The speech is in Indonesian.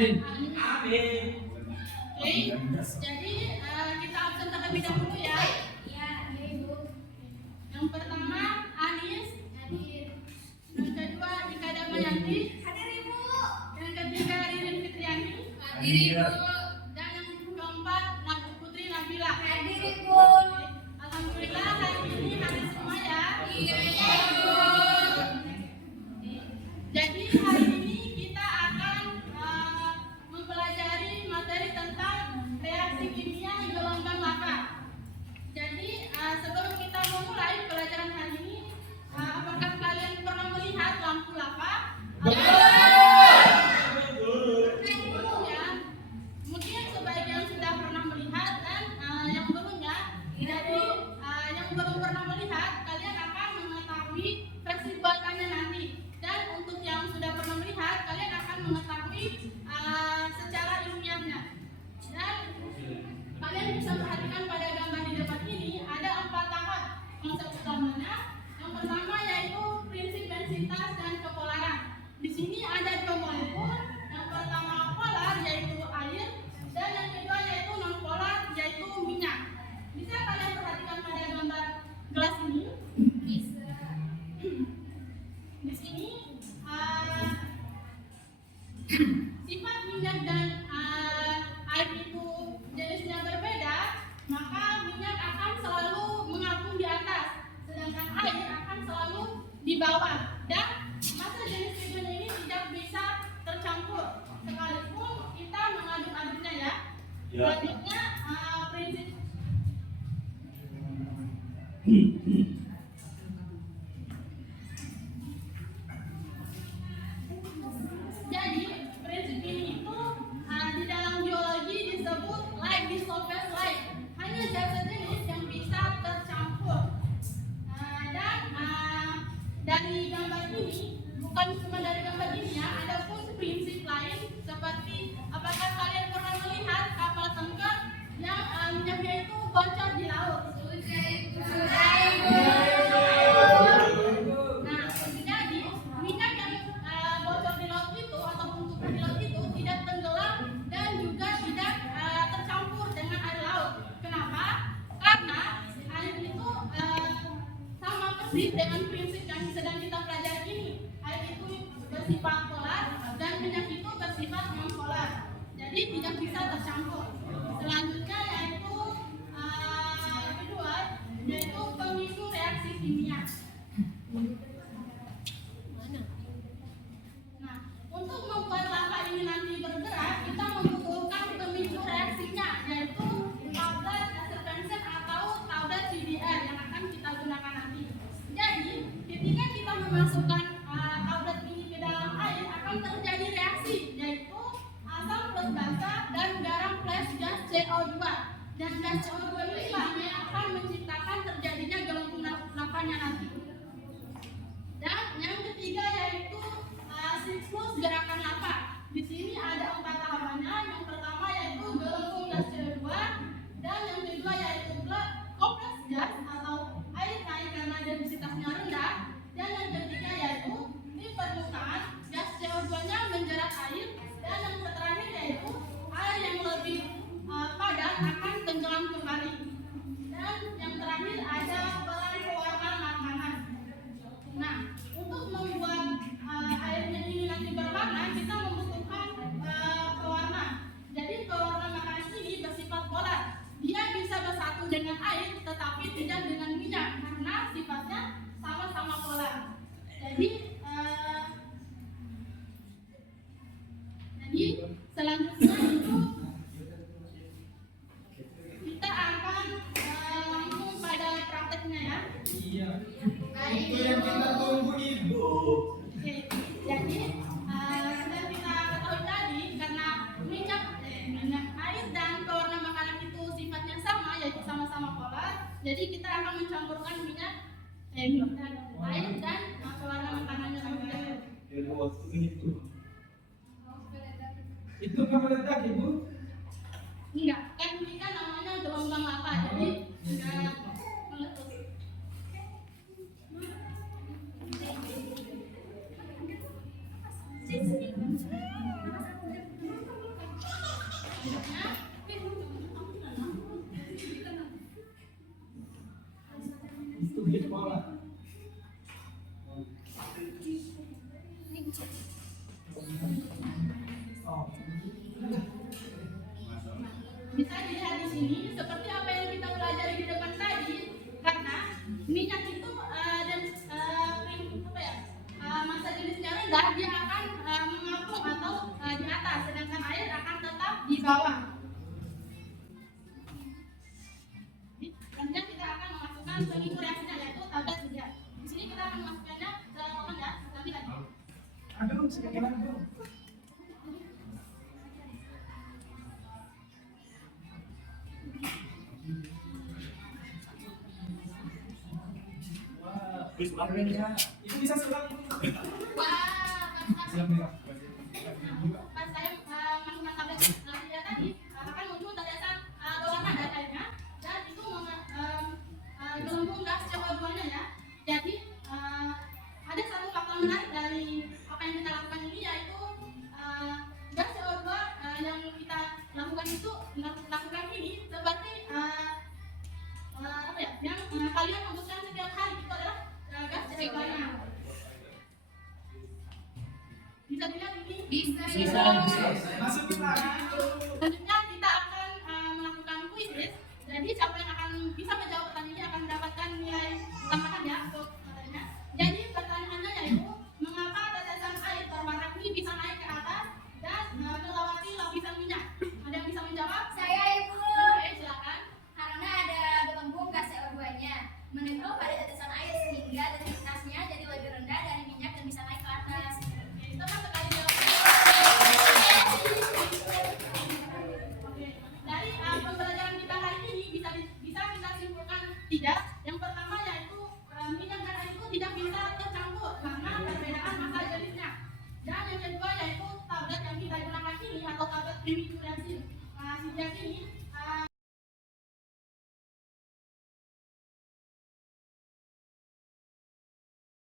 Amin. Oke, jadi kita absen terlebih dahulu ya. Yang pertama Anis, yang kedua Dika Damayanti, yang ketiga Ririn Fitriani, dan yang keempat Putri Nabila. Alhamdulillah hari ini hari semua ya. Jadi hari ini kita akan mempelajari materi tentang reaksi kimia gelombang lava. Jadi sebelum kita memulai pelajaran hari ini, apakah kalian pernah melihat lampu lava? Ya, mungkin sebagian sudah pernah melihat dan yang belum ya. Jadi yang belum pernah melihat, kalian akan mengetahui versi buatannya nanti. Dan untuk yang sudah pernah melihat, kalian akan mengetahui secara ilmiahnya. Dan kalian bisa perhatikan pada gambar di depan ini ada 4 tahap konsep utamanya. Yang pertama yaitu prinsip densitas dan kepolaran. Di sini ada 2 molekul. Yang pertama polar yaitu air, dan yang kedua yaitu non polar yaitu minyak. Bisa kalian perhatikan pada gambar gelas ini? Bisa. Di sini sifat minyak dan air itu jenisnya berbeda, maka minyak akan selalu mengapung di atas, sedangkan air akan selalu di bawah. Dan masa jenis keduanya ini tidak bisa tercampur, sekalipun kita mengaduk-aduknya ya. Selanjutnya prinsip Jadi prinsip ini itu di dalam biologi disebut like dissolved like, hanya zat sejenis yang bisa tercampur. Dan dari gambar ini, bukan cuma dari gambar ini ya, ada pun prinsip lain seperti apakah kalian pernah melihat kapal tenggelam yang minyaknya itu bocor di laut? Nah, jadi minyak yang bocor di laut itu ataupun tumpah di laut itu tidak tenggelam dan juga tidak tercampur dengan air laut. Kenapa? Karena air itu sama persis dengan prinsip yang sedang kita pelajari ini. Air itu bersifat polar dan minyak itu bersifat non polar. Jadi tidak bisa tercampur. Selanjutnya yaitu kedua yaitu pemicu reaksi kimia. Nah, untuk membuat lava ini nanti bergerak, kita membutuhkan pemicu reaksinya, yaitu tablet Stephenson atau tablet CDR yang akan kita gunakan nanti. Jadi, ketika kita memasukkan tablet ini ke dalam air, akan terjadi reaksi, yaitu asam plus basa dan garam plus gas CO2. Dan gas CO2 inilah yang akan menciptakan terjadinya gelombang lavanya nanti. Dan yang ketiga yaitu siklus gerakan lava. Di sini ada 4 tahapannya. Yang pertama yaitu gelombang gas CO2, dan yang kedua yaitu kompleks gas atau air naik karena densitasnya rendah, dan yang ketiga yaitu di permukaan gas CO2-nya menjerat air, dan yang terakhir yaitu air yang lebih padat akan tenggelam kembali. Dan yang terakhir ada peran pewarna makanan. Nah, untuk membuat airnya ini nanti berwarna, kita membutuhkan pewarna. Jadi pewarna makanan ini bersifat polar. Dia bisa bersatu dengan air, tetapi tidak dengan minyak karena sifatnya sama-sama polar. Jadi selanjutnya itu kita akan langsung pada prakteknya ya. Iya. Itu yang kita tunggu Ibu. Oke, jadi sudah kita ketahui tadi karena minyak air dan pewarna makanan itu sifatnya sama, yaitu sama-sama polar. Jadi kita akan mencampurkan minyak air dan pewarna makanannya juga. Itu kan meledak Ibu? Enggak, kan ini kan namanya gelombang lava, jadi enggak meletus. Selanjutnya, Itu di sekolah. Oh. bisa dilihat di sini seperti apa yang kita pelajari di depan tadi, karena minyak itu dan apa ya, masa jenisnya rendah, dia akan mengapung atau di atas, sedangkan air akan tetap di bawah. Kemudian kita akan memasukkan pemicu reaksinya, yaitu tablet kerja. Di sini kita akan memasukkannya ke ya, nanti lagi. Aduh, sedikit lagi dong. Keren ya. Itu bisa selang. Wah, Siap ya. pas saya masukkan tablet dia tadi akan muncul tetesan berwarna dari airnya, dan itu gelembung gas CO2-nya ya. Jadi ada satu faktor menarik dari apa yang kita lakukan ini, yaitu gas CO2 yang kita lakukan ini seperti apa ya, yang kalian hembuskan setiap hari itu adalah gas CO2-nya. Bisa dilihat ini? Bisa. Masukin lagi. Selanjutnya kita akan melakukan kuisis. Jadi siapa yang akan bisa menjawab pertanyaan ini akan mendapatkan nilai tambahan ya untuk materinya. Jadi pertanyaannya yaitu, mengapa tetesan air berwarna kuning bisa naik ke atas dan melewati lapisan minyak? Ada yang bisa menjawab? Saya Ibu. Oke, silakan. Karena ada gelembung gas CO2-nya menempel pada tetesan air sehingga densitasnya jadi lebih rendah dari minyak dan bisa naik ke atas. Oke, tepat sekali jawabannya. Oke, dari pembelajaran kita hari ini bisa kita simpulkan tiga. Yang pertama yaitu minyak dan air itu tidak bisa tercampur karena perbedaan massa jenisnya. Dan yang kedua yaitu tablet yang kita gunakan ini atau tablet primitif reaksi ini